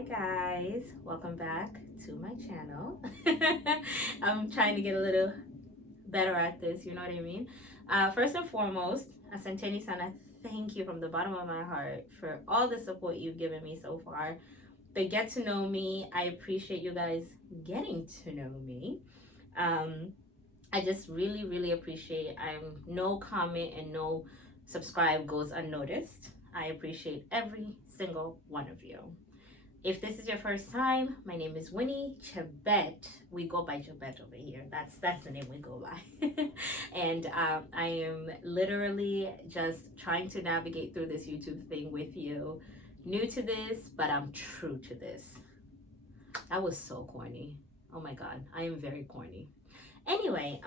Hi guys, welcome back to my channel. I'm trying to get a little better at this, you know what I mean? First and foremost, Asanteni Sana, thank you from the bottom of my heart for all the support you've given me so far. The get to know me, I appreciate you guys getting to know me. Um, I just really appreciate. No comment and no subscribe goes unnoticed. I appreciate every single one of you. If this is your first time, my name is Winnie Chebet. We go by Chebet over here. That's the name we go by. And I am literally just trying to navigate through this YouTube thing with you. New to this, but I'm true to this. That was so corny. Oh my god, I am very corny. Anyway,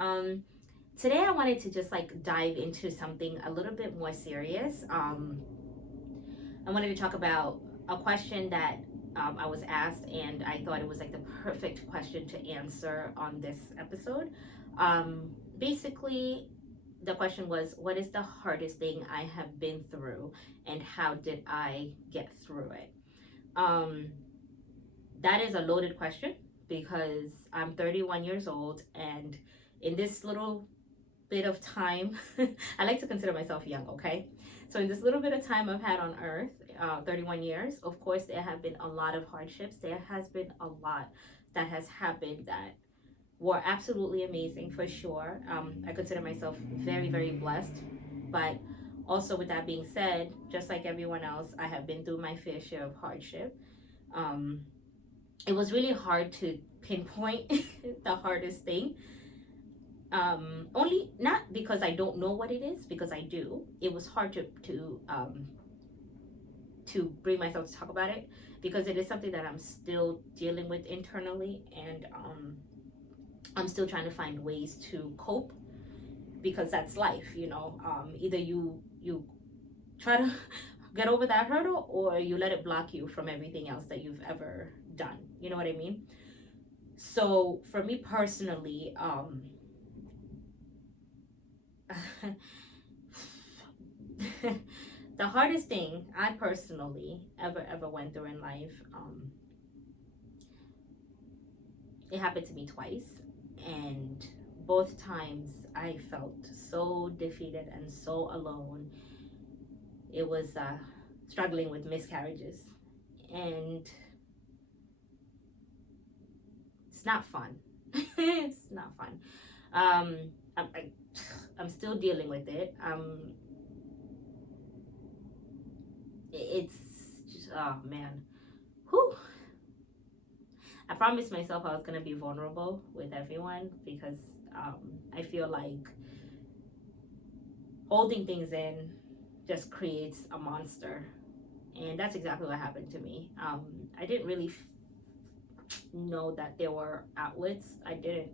today I wanted to just like dive into something a little bit more serious. I wanted to talk about a question that I was asked, and I thought it was like the perfect question to answer on this episode. Basically, the question was, what is the hardest thing I have been through, and how did I get through it? That is a loaded question because I'm 31 years old, and in this little bit of time, I like to consider myself young, okay? So in this little bit of time I've had on earth, 31 years, of course, there have been a lot of hardships. There has been a lot that has happened that were absolutely amazing for sure. I consider myself very blessed. But also, with that being said, just like everyone else, I have been through my fair share of hardship. It was really hard to pinpoint the hardest thing. Only not because I don't know what it is, because I do. It was hard to bring myself to talk about it because it is something that I'm still dealing with internally, and I'm still trying to find ways to cope, because that's life, you know. Either you try to get over that hurdle, or you let it block you from everything else that you've ever done. You know what I mean? So for me personally, the hardest thing I personally ever went through in life, it happened to me twice, and both times I felt so defeated and so alone. It was struggling with miscarriages, and it's not fun. It's not fun. I'm still dealing with it. It's just, oh man, whew. I promised myself I was gonna be vulnerable with everyone because I feel like holding things in just creates a monster, and that's exactly what happened to me. I didn't really know that there were outlets. I didn't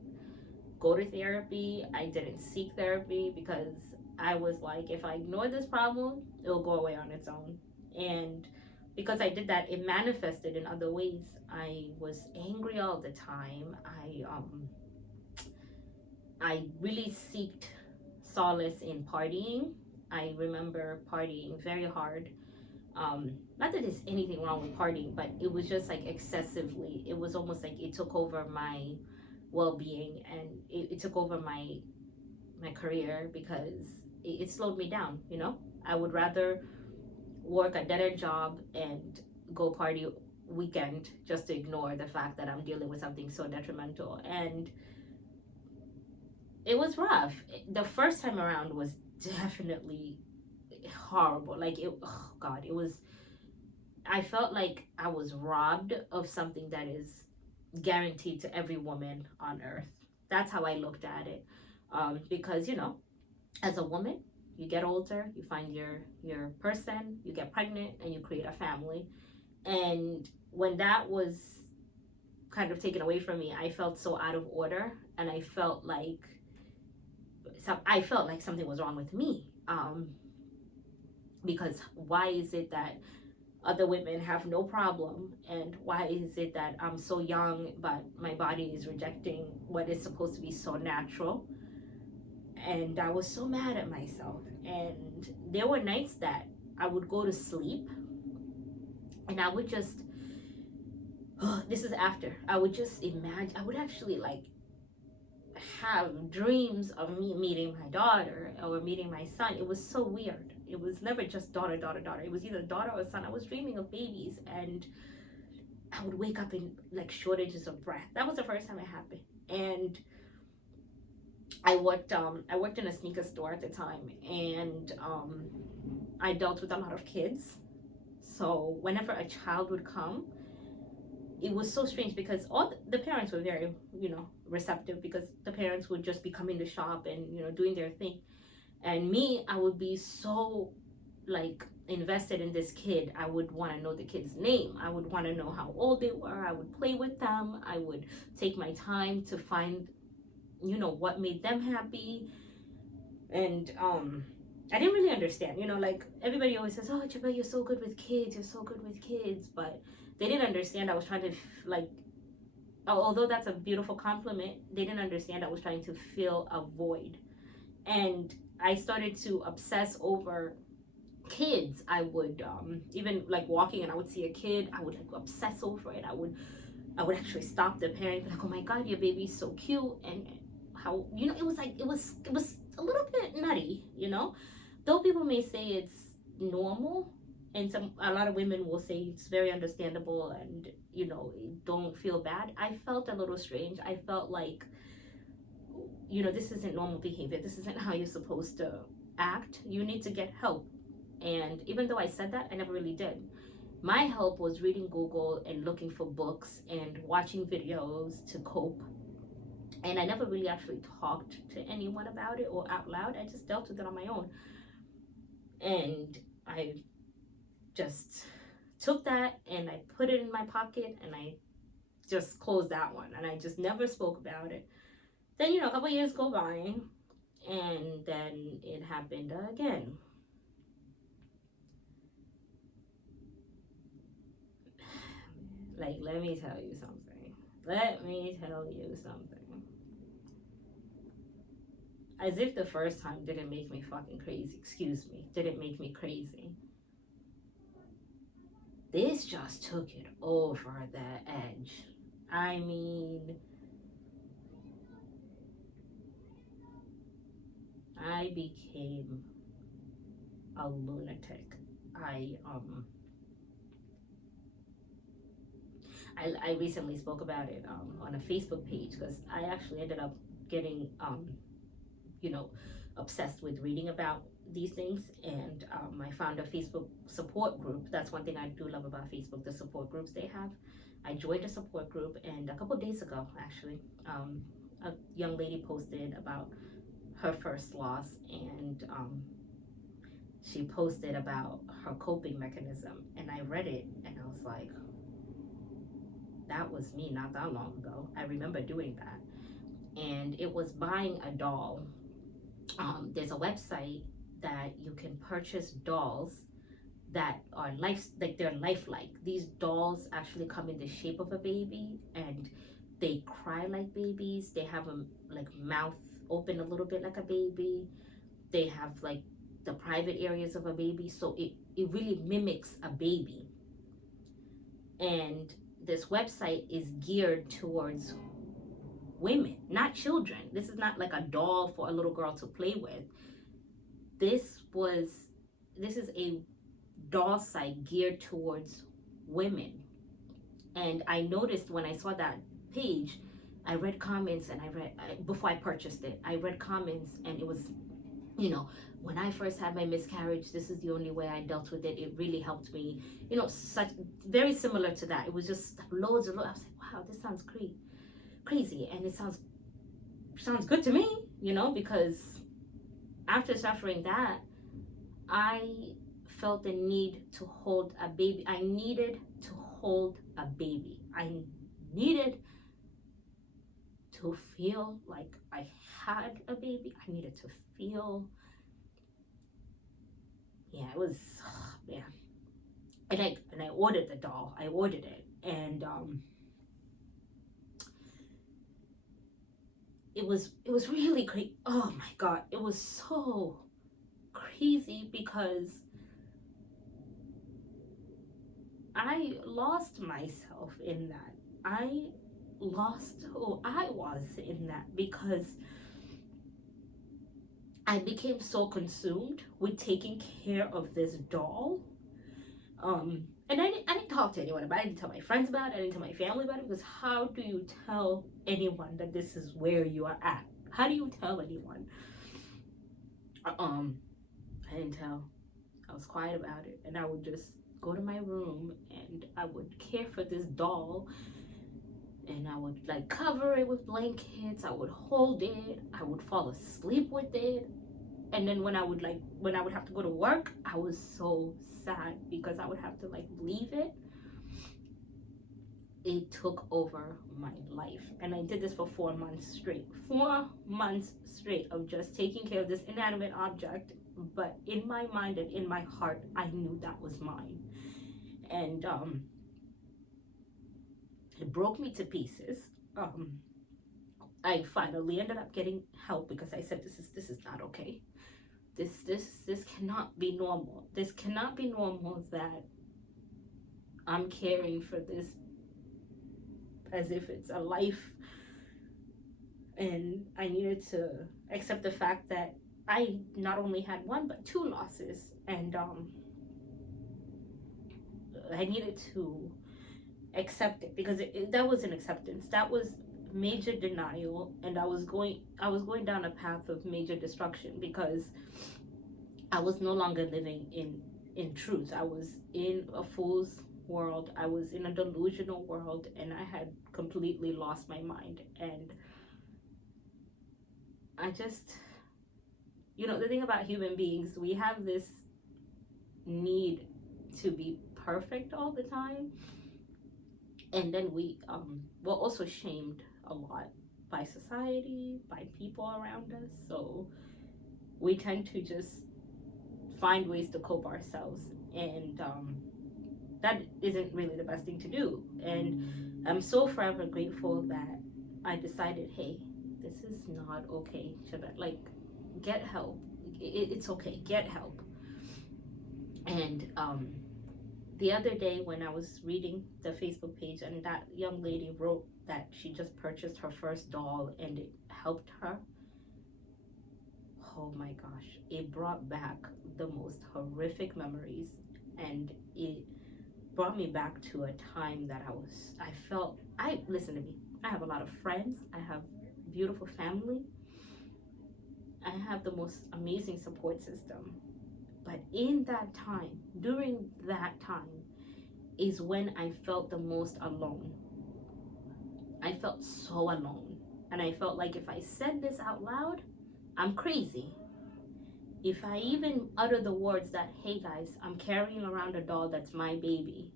go to therapy. I didn't seek therapy because I was like, if I ignore this problem, it'll go away on its own. And because I did that, it manifested in other ways. I was angry all the time. I really seeked solace in partying. I remember partying very hard. Not that there's anything wrong with partying, but it was just like excessively. It was almost like it took over my well-being, and it took over my career because it slowed me down. You know, I would rather work a dead-end job and go party weekend just to ignore the fact that I'm dealing with something so detrimental. And it was rough. The first time around was definitely horrible. Like it, oh god, it was, I felt like I was robbed of something that is guaranteed to every woman on earth. That's how I looked at it. Because, you know, as a woman, you get older, you find your person, you get pregnant, and you create a family. And when that was kind of taken away from me, I felt so out of order, and I felt like something was wrong with me. Because why is it that other women have no problem, and why is it that I'm so young but my body is rejecting what is supposed to be so natural? And I was so mad at myself. And there were nights that I would go to sleep and I would just this is after. I would just imagine, I would actually like have dreams of me meeting my daughter or meeting my son. It was so weird. It was never just daughter, daughter, daughter. It was either daughter or son. I was dreaming of babies, and I would wake up in like shortages of breath. That was the first time it happened. And I worked in a sneaker store at the time, and I dealt with a lot of kids. So whenever a child would come, it was so strange because all the parents were very, receptive, because the parents would just be coming to shop and, doing their thing. And me, I would be so like invested in this kid. I would want to know the kid's name. I would want to know how old they were. I would play with them. I would take my time to find, what made them happy. And I didn't really understand, like everybody always says, oh, Jabel, you're so good with kids. You're so good with kids. But they didn't understand I was trying to although that's a beautiful compliment, they didn't understand I was trying to fill a void. And I started to obsess over kids. I would even like walking and I would see a kid, I would like obsess over it. I would actually stop the parent, be like, oh my god, your baby's so cute. And how, it was like, it was a little bit nutty, though people may say it's normal, and a lot of women will say it's very understandable, and don't feel bad. I felt a little strange. I felt like, this isn't normal behavior. This isn't how you're supposed to act. You need to get help. And even though I said that, I never really did. My help was reading Google and looking for books and watching videos to cope. And I never really actually talked to anyone about it or out loud. I just dealt with it on my own. And I just took that and I put it in my pocket and I just closed that one. And I just never spoke about it. Then, a couple years go by, and then it happened again. Like, let me tell you something. As if the first time didn't make me fucking crazy. Excuse me. Didn't make me crazy. This just took it over the edge. I mean, I became a lunatic. I recently spoke about it on a Facebook page, because I actually ended up getting obsessed with reading about these things, and I found a Facebook support group. That's one thing I do love about Facebook, the support groups they have. I joined a support group, and a couple days ago, actually, a young lady posted about her first loss, and she posted about her coping mechanism, and I read it, and I was like, that was me not that long ago. I remember doing that. And it was buying a doll. There's a website that you can purchase dolls that are they're lifelike. These dolls actually come in the shape of a baby, and they cry like babies. They have a like mouth open a little bit like a baby. They have like the private areas of a baby, so it really mimics a baby. And this website is geared towards women, not children. This is not like a doll for a little girl to play with. This is a doll site geared towards women. And I noticed when I saw that page, I read comments, and before I purchased it, I read comments, and it was, when I first had my miscarriage, this is the only way I dealt with it. It really helped me. Such very similar to that. It was just loads and loads. I was like, wow, this sounds crazy, and it sounds good to me. Because after suffering that, I felt the need to hold a baby. I needed to hold a baby. I needed to feel like I had a baby. I needed to feel. Yeah, it was, yeah. And I ordered the doll. I ordered it, and it was really crazy. Oh my god, it was so crazy, because I lost myself in that. I lost who I was in that, because I became so consumed with taking care of this doll. And I didn't talk to anyone about it. I didn't tell my friends about it. I didn't tell my family about it, because how do you tell anyone that this is where you are at? How do you tell anyone? I didn't tell. I was quiet about it, and I would just go to my room and I would care for this doll, and I would like cover it with blankets. I would hold it. I would fall asleep with it. And then when I would have to go to work, I was so sad because I would have to like leave it. It took over my life, and I did this for 4 months straight. 4 months straight of just taking care of this inanimate object, but in my mind and in my heart, I knew that was mine. And it broke me to pieces. I finally ended up getting help, because I said, this is not okay. This cannot be normal. This cannot be normal that I'm caring for this as if it's a life. And I needed to accept the fact that I not only had one but two losses, and I needed to accept it, because that was an acceptance. That was major denial, and I was going down a path of major destruction, because I was no longer living in truth. I was in a fool's world. I was in a delusional world, and I had completely lost my mind. And I just, the thing about human beings, we have this need to be perfect all the time, and then we're also shamed a lot by society, by people around us. So we tend to just find ways to cope ourselves, and that isn't really the best thing to do. And I'm so forever grateful that I decided, hey, this is not okay, Shabbat. Like, get help. It's okay, get help. And the other day when I was reading the Facebook page, and that young lady wrote that she just purchased her first doll and it helped her. Oh my gosh, it brought back the most horrific memories, and it brought me back to a time that listen to me, I have a lot of friends, I have beautiful family, I have the most amazing support system. But in that time, during that time, is when I felt the most alone. I felt so alone. And I felt like if I said this out loud, I'm crazy. If I even utter the words that, hey guys, I'm carrying around a doll that's my baby,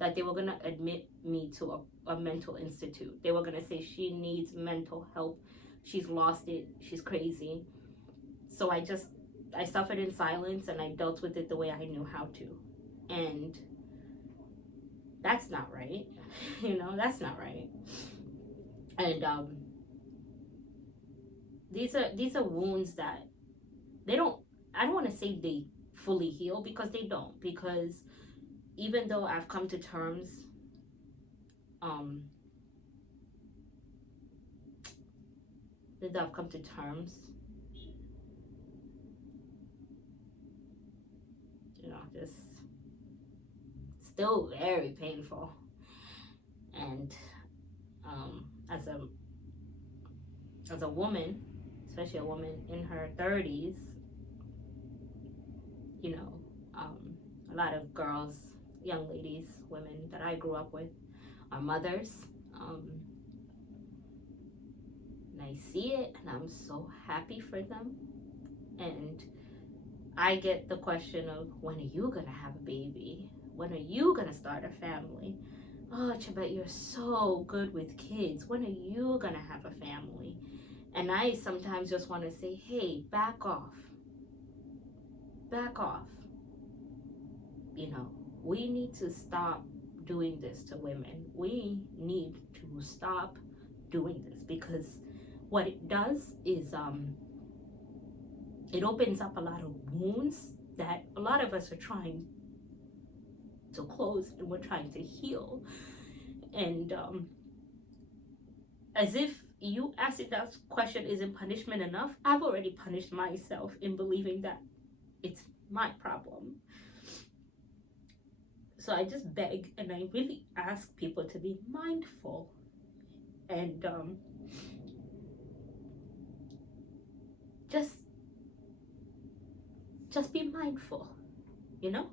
that they were going to admit me to a mental institute. They were going to say she needs mental help. She's lost it. She's crazy. So I suffered in silence, and I dealt with it the way I knew how to. And that's not right. That's not right. And these are wounds that I don't want to say they fully heal, because they don't. Because even though I've come to terms, just still very painful. And as a woman, especially a woman in her 30s, a lot of girls, young ladies, women that I grew up with are mothers. And I see it, and I'm so happy for them. And I get the question of, when are you gonna have a baby? When are you gonna start a family? Oh, Chabet, you're so good with kids. When are you gonna have a family? And I sometimes just want to say, hey, back off. Back off. We need to stop doing this to women. We need to stop doing this, because what it does is it opens up a lot of wounds that a lot of us are trying to close, and we're trying to heal. And as if you asking that question isn't punishment enough, I've already punished myself in believing that it's my problem. So I just beg and I really ask people to be mindful and just be mindful, you know?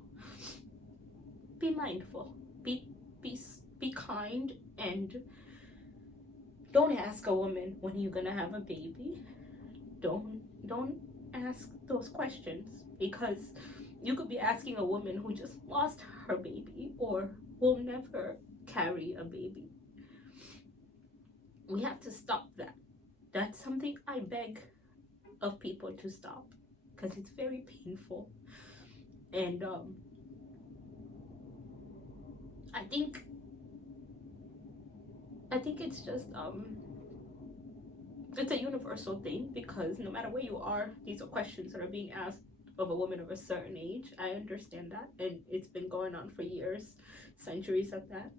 Be mindful. Be be kind, and don't ask a woman when you're gonna have a baby. Don't ask those questions, because you could be asking a woman who just lost her baby or will never carry a baby. We have to stop that. That's something I beg of people to stop, because it's very painful. And I think it's just it's a universal thing, because no matter where you are, these are questions that are being asked of a woman of a certain age. I understand that, and it's been going on for years, centuries at that.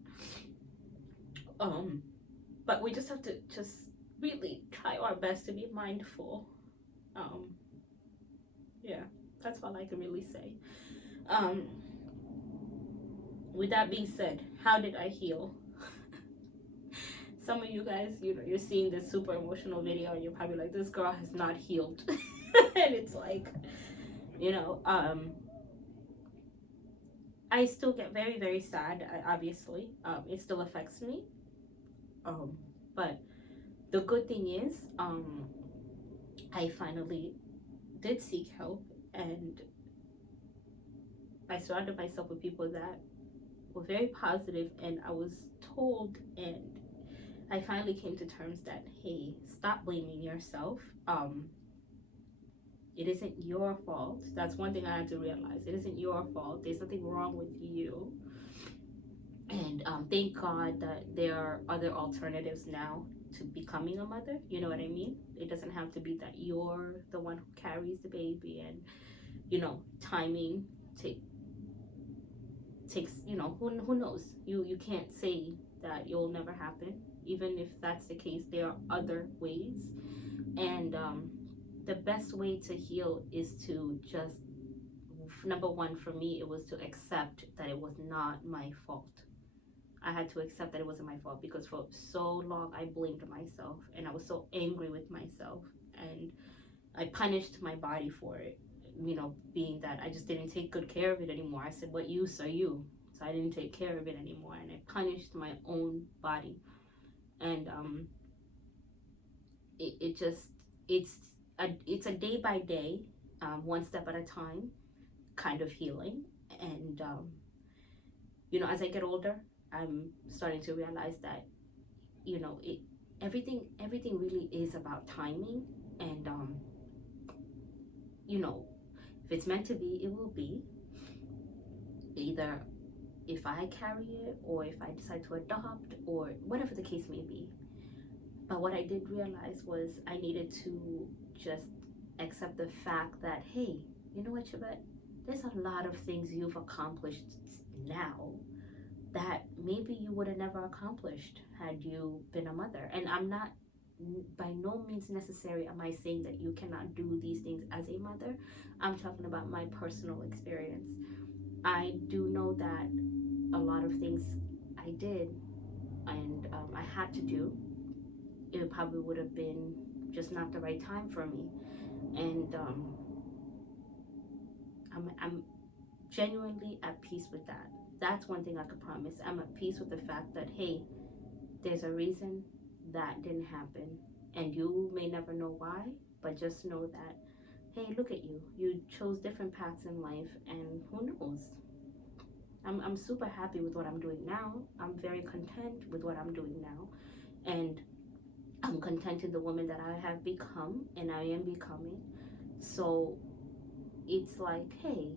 But we just have to just really try our best to be mindful. Yeah, that's all I can really say. With that being said, how did I heal? Some of you guys, you're seeing this super emotional video and you're probably like, this girl has not healed. And it's like, I still get very, very sad. Obviously, it still affects me. But the good thing is, I finally did seek help, and I surrounded myself with people that were very positive, and I was told, and I finally came to terms that, hey, stop blaming yourself. It isn't your fault. That's one thing I had to realize. It isn't your fault. There's nothing wrong with you. And thank God that there are other alternatives now to becoming a mother. You know what I mean? It doesn't have to be that you're the one who carries the baby, and timing takes, who knows? You can't say that it will never happen. Even if that's the case, there are other ways. And the best way to heal is to just, number one, for me, it was to accept that it was not my fault. I had to accept that it wasn't my fault, because for so long I blamed myself, and I was so angry with myself, and I punished my body for it, being that I just didn't take good care of it anymore. I said, what use are you? So I didn't take care of it anymore, and I punished my own body. And it's a day by day, one step at a time kind of healing. And as I get older, I'm starting to realize that everything really is about timing. And if it's meant to be, it will be. Either if I carry it, or if I decide to adopt, or whatever the case may be. But what I did realize was I needed to just accept the fact that, hey, you know what, Chibet? There's a lot of things you've accomplished now that maybe you would have never accomplished had you been a mother. And I'm not, by no means necessary am I saying that you cannot do these things as a mother. I'm talking about my personal experience. I do know that a lot of things I did and I had to do, it probably would have been just not the right time for me. And I'm genuinely at peace with that. That's one thing I could promise. I'm at peace with the fact that, hey, there's a reason that didn't happen, and you may never know why, but just know that, hey, look at you. You chose different paths in life, and who knows? I'm super happy with what I'm doing now. I'm very content with what I'm doing now, and I'm content in the woman that I have become and I am becoming. So it's like, hey,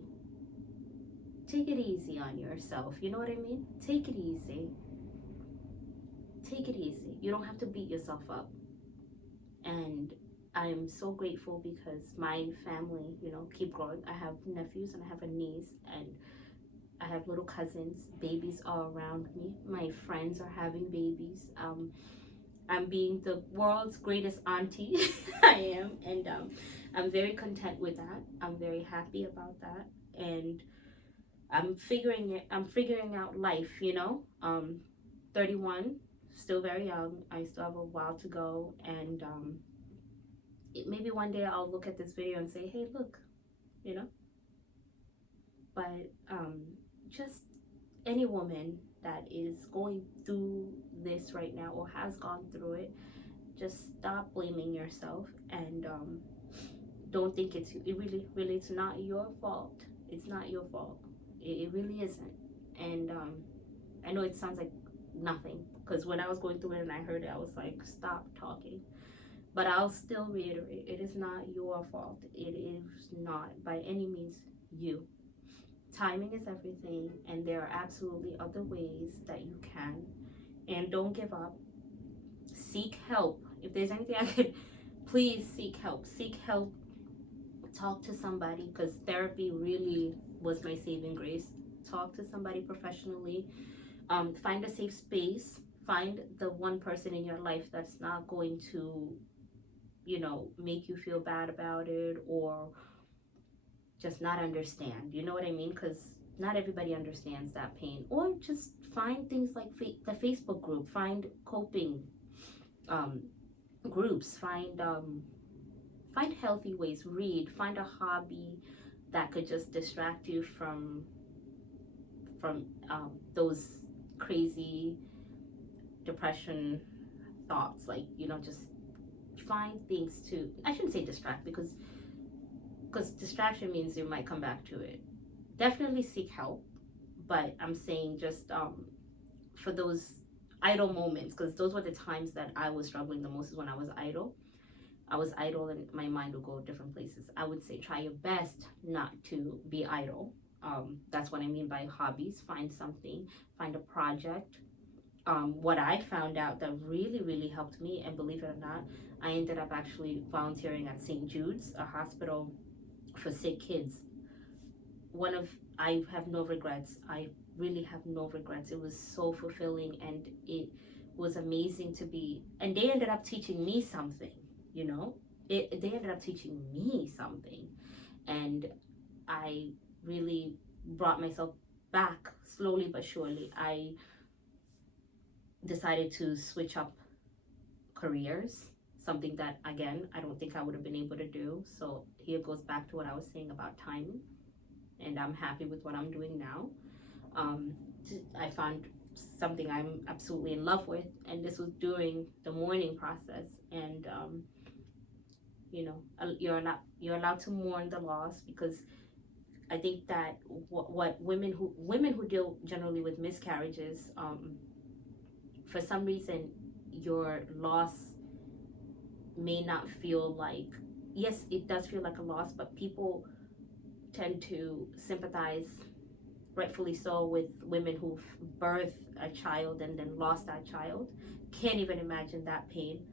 take it easy on yourself. You know what I mean? Take it easy. Take it easy. You don't have to beat yourself up. And I'm so grateful because my family, keep growing. I have nephews and I have a niece, and I have little cousins, babies all around me. My friends are having babies. I'm being the world's greatest auntie. I am, and I'm very content with that. I'm very happy about that, and I'm figuring out life. 31, still very young. I still have a while to go, and maybe one day I'll look at this video and say, "Hey, look," you know. But just any woman that is going through this right now or has gone through it, just stop blaming yourself, and don't think it really it's not your fault. It's not your fault. It really isn't. And I know it sounds like nothing, because when I was going through it and I heard it, I was like, stop talking. But I'll still reiterate, it is not your fault. It is not by any means you. Timing is everything, and there are absolutely other ways that you can. And don't give up. Seek help. If there's anything I could, please seek help. Seek help. Talk to somebody, because therapy really was my saving grace. Talk to somebody professionally. Find a safe space. Find the one person in your life that's not going to, make you feel bad about it or just not understand. You know what I mean? Because not everybody understands that pain. Or just find things like the Facebook group. Find coping groups. Find healthy ways. Read. Find a hobby that could just distract you from those crazy depression thoughts. Like, just find things to, I shouldn't say distract, because distraction means you might come back to it. Definitely seek help, but I'm saying just for those idle moments, because those were the times that I was struggling the most, is when I was idle. And my mind would go different places. I would say try your best not to be idle. That's what I mean by hobbies. Find something, find a project. What I found out that really, really helped me, and believe it or not, I ended up actually volunteering at St. Jude's, a hospital for sick kids. I have no regrets. I really have no regrets. It was so fulfilling, and it was amazing to be, and they ended up teaching me something, they ended up teaching me something, and I really brought myself back slowly but surely. I decided to switch up careers, something that, again, I don't think I would have been able to do. So here goes back to what I was saying about timing, and I'm happy with what I'm doing now. I found something I'm absolutely in love with, and this was during the mourning process. And you're allowed to mourn the loss, because I think that what women who deal generally with miscarriages, for some reason your loss may not feel like, yes, it does feel like a loss, but people tend to sympathize, rightfully so, with women who've birthed a child and then lost that child. Can't even imagine that pain.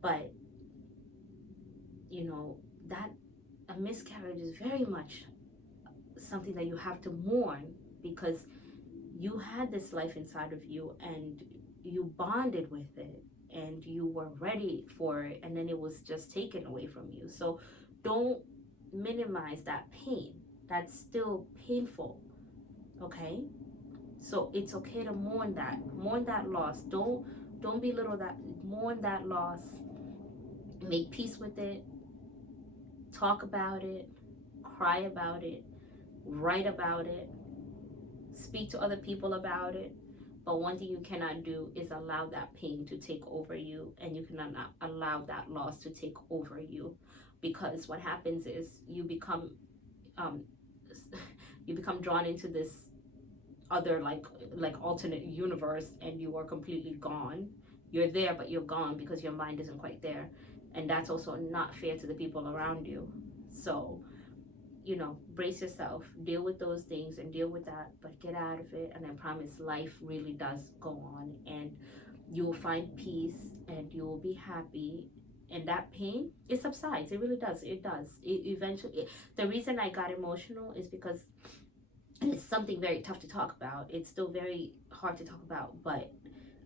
But that a miscarriage is very much something that you have to mourn, because you had this life inside of you and you bonded with it and you were ready for it, and then it was just taken away from you. So don't minimize that pain. That's still painful, okay? So it's okay to mourn that loss. Don't belittle that. Mourn that loss. Make peace with it. Talk about it. Cry about it. Write about it. Speak to other people about it. But one thing you cannot do is allow that pain to take over you, and you cannot allow that loss to take over you, because what happens is you become drawn into this other like alternate universe, and you are completely gone. You're there, but you're gone because your mind isn't quite there, and that's also not fair to the people around you. So brace yourself, deal with those things and deal with that, but get out of it. And I promise life really does go on, and you will find peace and you will be happy, and that pain, it subsides. It really does. It does. It eventually, the reason I got emotional is because And it's something very tough to talk about. It's still very hard to talk about, but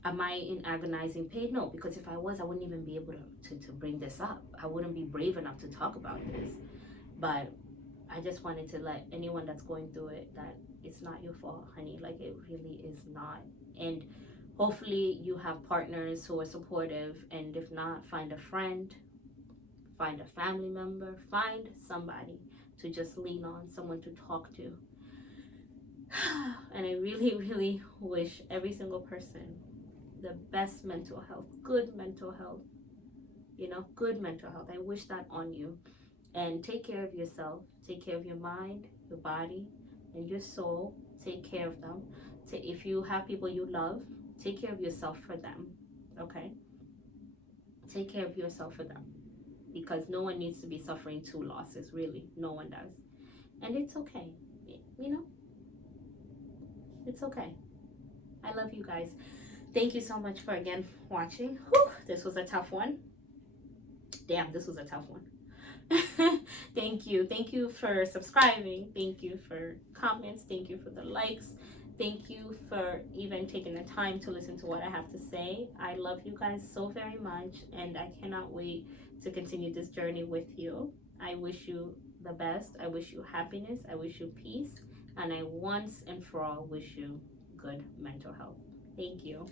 am I in agonizing pain? No, because if I was, I wouldn't even be able to bring this up. I wouldn't be brave enough to talk about this. But I just wanted to let anyone that's going through it that it's not your fault, honey. Like, it really is not. And hopefully you have partners who are supportive, and if not, find a friend, find a family member, find somebody to just lean on, someone to talk to. And I really, really wish every single person the best mental health, good mental health, good mental health. I wish that on you. And take care of yourself, take care of your mind, your body, and your soul. Take care of them. If you have people you love, take care of yourself for them, okay? Take care of yourself for them, because no one needs to be suffering two losses, really. No one does. And it's okay, it's okay. I love you guys. Thank you so much for again watching. Whew, this was a tough one. Damn, this was a tough one. Thank you for subscribing. Thank you for comments. Thank you for the likes. Thank you for even taking the time to listen to what I have to say. I love you guys so very much, and I cannot wait to continue this journey with you. I wish you the best. I wish you happiness. I wish you peace, and I once and for all wish you good mental health. Thank you.